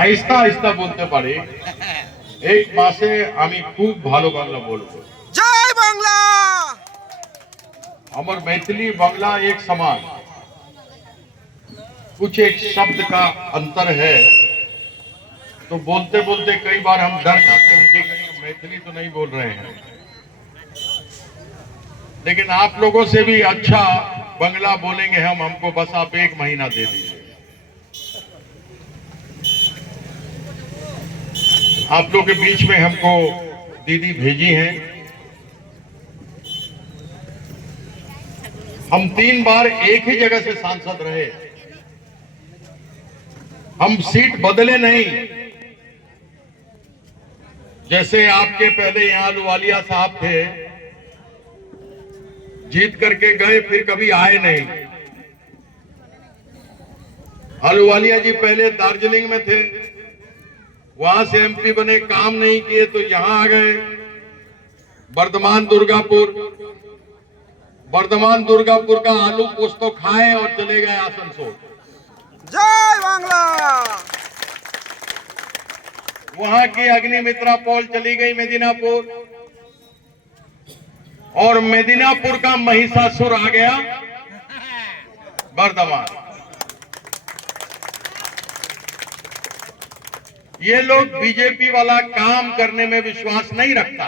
আহিস্তা আহিস্তা বলতে পারি। এই মাসে আমি খুব ভালো বাংলা বলবো। জয় বাংলা। আমার मैथिली बांग्ला एक समान, कुछ एक शब्द का अंतर है, तो बोलते बोलते कई बार हम डर जाते हैं कि कहीं मैथिली तो नहीं बोल रहे हैं। लेकिन आप लोगों से भी अच्छा बांग्ला बोलेंगे हम, हमको बस आप 1 महीना दे दीजिए। आप लोग के बीच में हमको दीदी भेजी हैं। हम 3 बार एक ही जगह से सांसद रहे, हम सीट बदले नहीं। जैसे आपके पहले यहां अहलुवालिया साहब थे, जीत करके गए फिर कभी आए नहीं। अहलुवालिया जी पहले दार्जिलिंग में थे, वहां से एमपी बने, काम नहीं किए तो यहां आ गए। बर्धमान दुर्गापुर का आलू पोस्तो खाए और चले गए आसनसोल। जय बांग्ला। वहां की अग्निमित्रा पॉल चली गई मेदिनापुर, और मेदिनापुर का महिषासुर आ गया बर्धमान। ये लोग बीजेपी वाला काम करने में विश्वास नहीं रखता।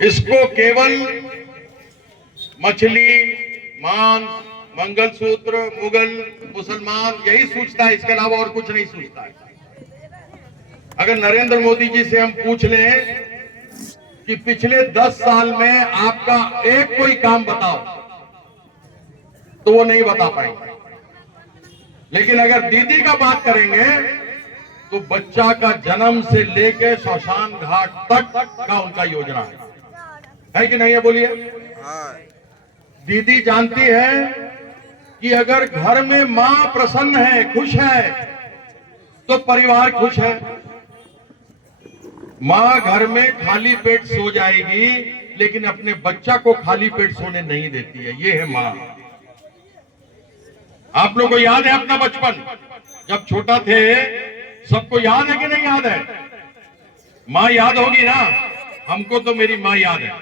इसको केवल मछली, मांस, मंगलसूत्र, मुगल, मुसलमान यही सोचता है, इसके अलावा और कुछ नहीं सोचता है। अगर नरेंद्र मोदी जी से हम पूछ लें कि पिछले 10 साल में आपका एक कोई काम बताओ, तो वो नहीं बता पाएंगे। लेकिन अगर दीदी का बात करेंगे तो बच्चा का जन्म से लेकर श्मशान घाट तक का उनका योजना है कि नहीं है? बोलिए। दीदी जानती है कि अगर घर में मां प्रसन्न है, खुश है, तो परिवार खुश है। मां घर में खाली पेट सो जाएगी, लेकिन अपने बच्चा को खाली पेट सोने नहीं देती है। ये है मां। आप लोगों को याद है अपना बचपन, जब छोटा थे, सबको याद है कि नहीं याद है? मां याद होगी ना? हमको तो मेरी मां याद है।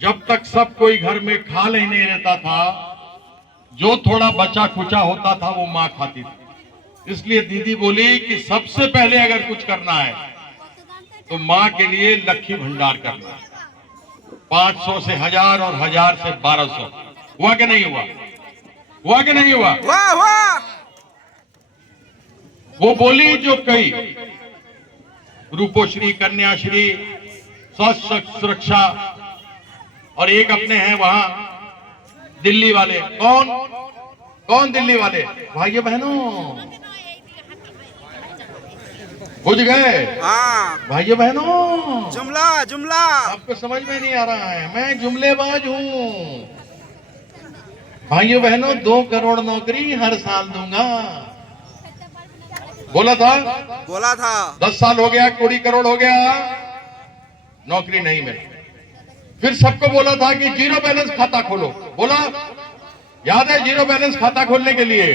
जब तक सब कोई घर में खा नहीं रहता था, जो थोड़ा बचा खुचा होता था वो मां खाती थी। इसलिए दीदी बोली कि सबसे पहले अगर कुछ करना है तो मां के लिए लक्ष्मी भंडार करना है। 500 से 1000 और 1000 से 1200। हुआ कि नहीं हुआ? हुआ कि नहीं हुआ? वाह वाह। वो बोली जो कई, रूपोश्री, कन्याश्री, स्वास्थ्य सुरक्षा, और एक अपने हैं वहां दिल्ली वाले। कौन दिल्ली वाले? भाइयों बहनों, बुझ गए? हाँ भाइयों बहनों, जुमला जुमला। आपको समझ में नहीं आ रहा है, मैं जुमलेबाज हूं। भाइयों बहनों, 2 करोड़ नौकरी हर साल दूंगा। बोला था 10 साल हो गया, 20 करोड़ हो गया, नौकरी नहीं मिली। फिर सबको बोला था कि जीरो बैलेंस खाता खोलो। बोला, याद है? जीरो बैलेंस खाता खोलने के लिए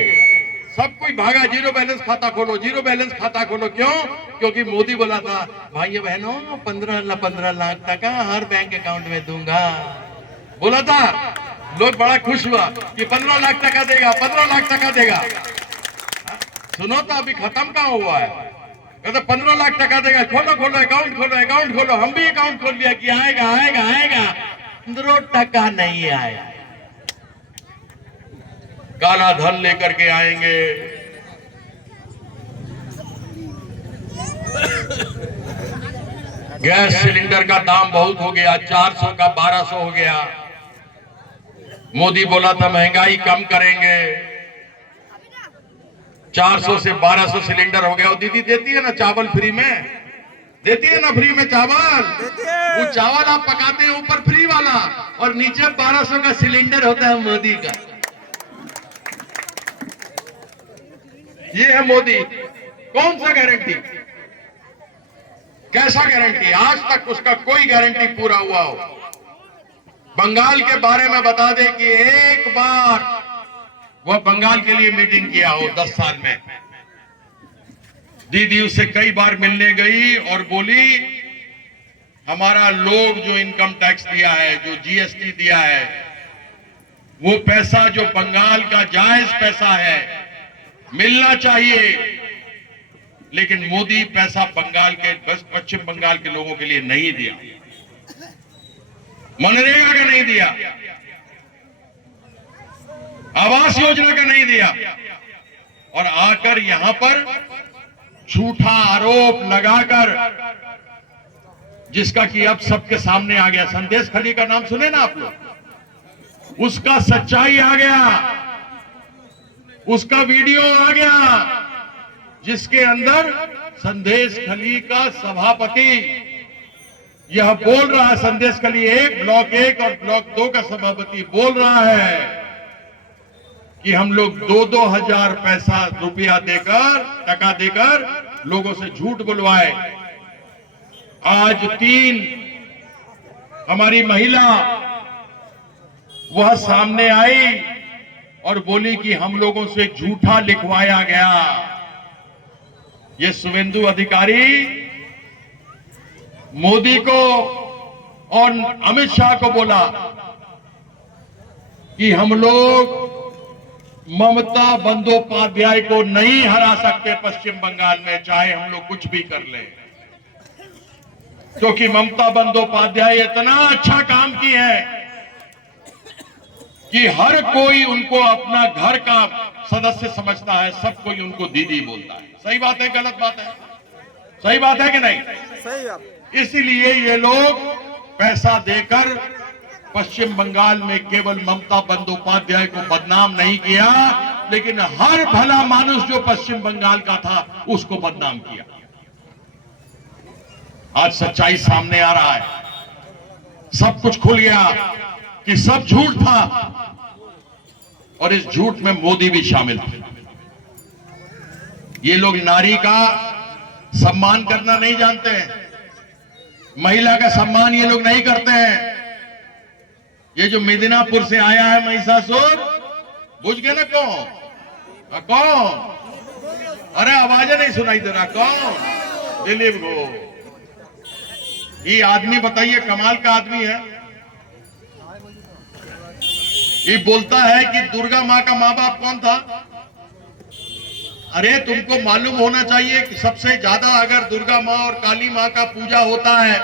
सब कोई भागा, जीरो बैलेंस खाता खोलो, जीरो बैलेंस खाता खोलो। क्यों? क्योंकि मोदी बोला था भाइयों बहनों 15 लाख टका हर बैंक अकाउंट में दूंगा। बोला था, लोग बड़ा खुश हुआ कि 15 लाख टका देगा, 15 लाख टका देगा। सुनो तो अभी खत्म कहां हुआ है? कहते 15 लाख टका देगा, खोलो अकाउंट खोलो। हम भी अकाउंट खोल लिया कि आएगा 15 टका नहीं आया। काला धन लेकर के आएंगे। गैस सिलेंडर का दाम बहुत हो गया, 400 का 1200 हो गया। मोदी बोला था महंगाई कम करेंगे, 400 से 1200 सिलेंडर हो गया। और दीदी देती है ना चावल फ्री में, देती है ना फ्री में चावल। वो चावल आप पकाते हैं ऊपर फ्री वाला, और नीचे 1200 का सिलेंडर होता है मोदी का। ये है मोदी। कौन सा गारंटी? कैसा गारंटी? आज तक उसका कोई गारंटी पूरा हुआ हो? बंगाल के बारे में बता दें कि एक बार वह बंगाल के लिए मीटिंग किया हो 10 साल में। दीदी उससे कई बार मिलने गई और बोली हमारा लोग जो इनकम टैक्स दिया है, जो जीएसटी दिया है, वो पैसा जो बंगाल का जायज पैसा है मिलना चाहिए, लेकिन मोदी पैसा बंगाल के पश्चिम बंगाल के लोगों के लिए नहीं दिया, मनरेगा का नहीं दिया, आवास योजना का नहीं दिया, और आकर यहां पर झूठा आरोप लगाकर, जिसका कि अब सबके सामने आ गया, संदेश खली का नाम सुने ना आप लोग, उसका सच्चाई आ गया, उसका वीडियो आ गया, जिसके अंदर संदेश खली का सभापति यह बोल रहा है, संदेश खली 1 ब्लॉक 1 और ब्लॉक 2 का सभापति बोल रहा है कि हम लोग 2-2 हजार पैसा रुपया देकर, टका देकर लोगों से झूठ बुलवाए। आज 3 हमारी महिला वह सामने आई और बोली कि हम लोगों से झूठा लिखवाया गया। ये शुभेंदु अधिकारी मोदी को और अमित शाह को बोला कि हम लोग ममता बंदोपाध्याय को नहीं हरा सकते पश्चिम बंगाल में, चाहे हम लोग कुछ भी कर लें, क्योंकि ममता बंदोपाध्याय इतना अच्छा काम की है कि हर कोई उनको अपना घर का सदस्य समझता है, सब कोई उनको दीदी बोलता है। सही बात है, गलत बात है? सही बात है कि नहीं? सही बात। इसलिए ये लोग पैसा देकर पश्चिम बंगाल में केवल ममता बंदोपाध्याय को बदनाम नहीं किया, लेकिन हर भला मानुष जो पश्चिम बंगाल का था उसको बदनाम किया। आज सच्चाई सामने आ रहा है, सब कुछ खुल गया कि सब झूठ था, और इस झूठ में मोदी भी शामिल थे। ये लोग नारी का सम्मान करना नहीं जानते हैं, महिला का सम्मान ये लोग नहीं करते हैं। ये जो मिदनापुर से आया है महिषासुर, बुझ गए ना कौन? कौन? अरे आवाजें नहीं सुनाई दे रहा, कौन? दिलीप घोष। ये आदमी बताइए कमाल का आदमी है। ये बोलता है कि दुर्गा माँ का माँ बाप कौन था? अरे तुमको मालूम होना चाहिए कि सबसे ज्यादा अगर दुर्गा माँ और काली माँ का पूजा होता है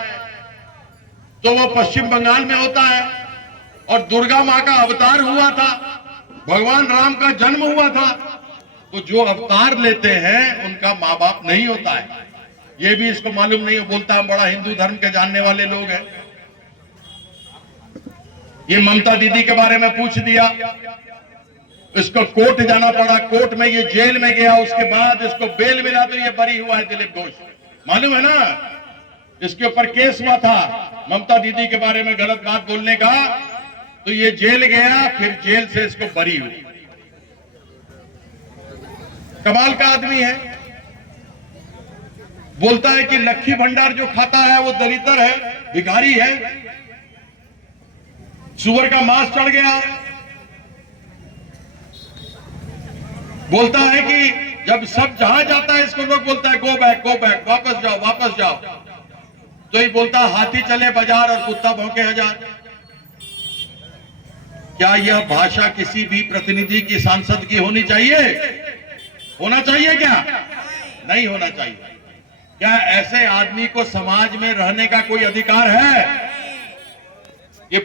तो वो पश्चिम बंगाल में होता है, और दुर्गा माँ का अवतार हुआ था, भगवान राम का जन्म हुआ था, तो जो अवतार लेते हैं उनका माँ बाप नहीं होता है। ये भी इसको मालूम नहीं है, बोलता है बड़ा हिंदू धर्म के जानने वाले लोग हैं। ये ममता दीदी के बारे में पूछ दिया, इसको कोर्ट जाना पड़ा, कोर्ट में ये जेल में गया, उसके बाद इसको बेल मिला तो ये बरी हुआ है दिलीप घोष, मालूम है ना? इसके ऊपर केस हुआ था ममता दीदी के बारे में गलत बात बोलने का, तो ये जेल गया, फिर जेल से इसको बरी हुई। कमाल का आदमी है। बोलता है कि लक्ष्मी भंडार जो खाता है वो दरिद्र है, भिखारी है, सुअर का मांस चढ़ गया। बोलता है कि जब सब जहां जाता है इसको लोग बोलता है गो बैक, वापस जाओ, वापस जाओ, तो ये बोलता हाथी चले बाजार और कुत्ता भौंके हजार। क्या यह भाषा किसी भी प्रतिनिधि की, सांसद की होनी चाहिए? होना चाहिए क्या? नहीं होना चाहिए। क्या ऐसे आदमी को समाज में रहने का कोई अधिकार है? ये